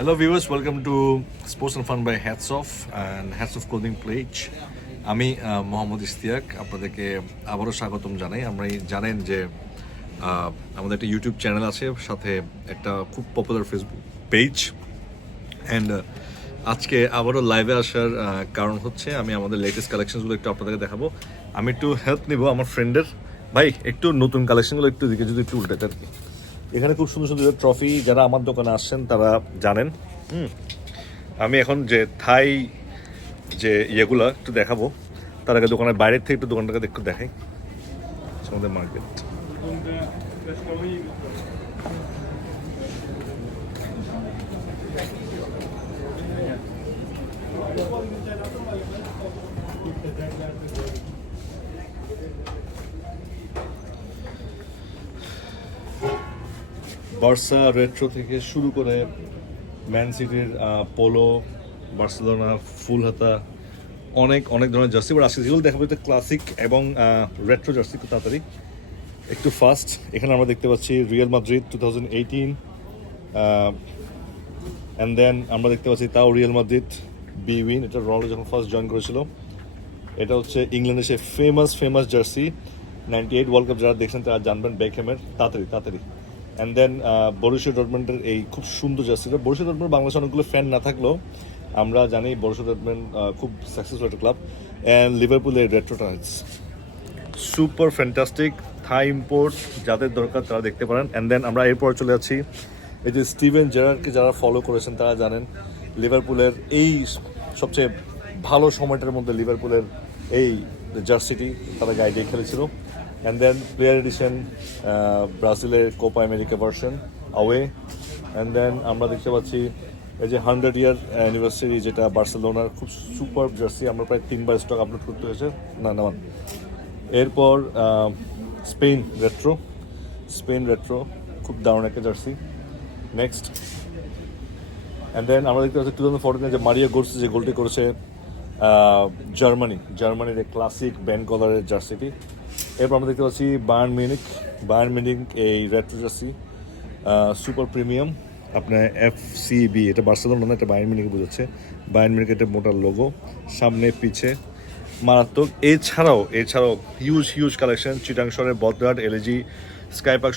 Hello viewers, welcome to Sports and Fun by Hats Off and Hats Off Clothing Page. আমি মোহাম্মদ ইস্তিয়াক আপনাদেরকে আবারও স্বাগতম জানাই। আমরা জানেন যে আমাদের একটা ইউটিউব চ্যানেল আছে সাথে একটা খুব পপুলার ফেসবুক পেজ অ্যান্ড আজকে আবারও লাইভে আসার কারণ হচ্ছে আমি আমাদের লেটেস্ট কালেকশনগুলো একটু আপনাদেরকে দেখাবো। আমি একটু হেল্প নিব আমার ফ্রেন্ডের ভাই একটু নতুন কালেকশনগুলো একটু দিকে যদি একটু উল্টাতে আর কি এখানে খুব সুন্দর সুন্দর ট্রফি যারা আমার দোকানে আসছেন তারা জানেন। হুম। আমি এখন যে থাই যে ইয়েগুলো একটু দেখাবো, তার আগে দোকানের বাইরের থেকে একটু দোকানটাকে একটু দেখাই। It's আমাদের মার্কেট বার্সা রেট্রো থেকে শুরু করে ম্যান সিটির পোলো, বার্সেলোনা ফুল হাতা অনেক অনেক ধরনের জার্সি। বাট আজকে যেগুলো দেখাবো ক্লাসিক এবং রেট্রো জার্সি খুব তাড়াতাড়ি। একটু ফাস্ট। এখানে আমরা দেখতে পাচ্ছি Real Madrid two thousand and then আমরা দেখতে পাচ্ছি তাও রিয়েল মাদ্রিদ, বি উইন। এটা রনাল্ডো যখন ফার্স্ট জয়েন করেছিল, এটা হচ্ছে ইংল্যান্ডের সে famous famous jersey. Ninety eight World Cup যারা দেখছেন, তারা জানবেন বেকহ্যামের তাড়াতাড়ি তাড়াতাড়ি। অ্যান্ড দেন বরুশিয়া ডটমেন্টের এই খুব সুন্দর জার্সিটা বরুশিয়া ডটমেন্ট বাংলাদেশে অনেকগুলো ফ্যান না থাকলেও আমরা জানি বরুশিয়া ডটমেন্ট খুব সাকসেসফুল একটা ক্লাব অ্যান্ড লিভারপুলের রেট্রোটা সুপার ফ্যান্টাস্টিক থাই ইম্পোর্ট যাদের দরকার তারা দেখতে পারেন। অ্যান্ড দেন আমরা এরপর চলে যাচ্ছি। এই যে স্টিভেন জেরারকে যারা ফলো করেছেন তারা জানেন লিভারপুলের এই সবচেয়ে ভালো সময়টার মধ্যে লিভারপুলের এই জার্সিটি তারা গাইডে খেলেছিল। অ্যান্ড দেন প্লেয়ার এডিশন ব্রাজিলের Copa America version away and then আমরা দেখতে পাচ্ছি, এই যে হান্ড্রেড ইয়ার অ্যানিভার্সারি যেটা বার্সেলোনার খুব সুপার জার্সি আমরা প্রায় তিনবার স্টক আপলোড করতে হয়েছে। না না এরপর স্পেন রেট্রো স্পেন রেট্রো খুব দারুণ একটা জার্সি নেক্সট অ্যান্ড দেন আমরা দেখতে পাচ্ছি টু থাউজেন্ড ফোরটিনে যে মারিয়া গোর্স যে গোলটি করেছে জার্মানি জার্মানির ক্লাসিক ব্যান্ড কলারের জার্সিটি এরপর আমরা দেখতে পাচ্ছি বায়ার্ন মিউনিক বায়ার্ন মিউনিক এই রেট্রো জার্সি সুপার প্রিমিয়াম আপনার এফ সিবি এটা বার্সেলোনা না, এটা বায়ার্ন মিনিকে বোঝাচ্ছে। বায়ার্ন মিউনিক এটা মোটার লোগো সামনে, পিছে। মারাত্মক। এছাড়াও এছাড়াও হিউজ হিউজ কালেকশন চিটাংশনের বদ্রাট এলএজি স্কাইপার্ক সব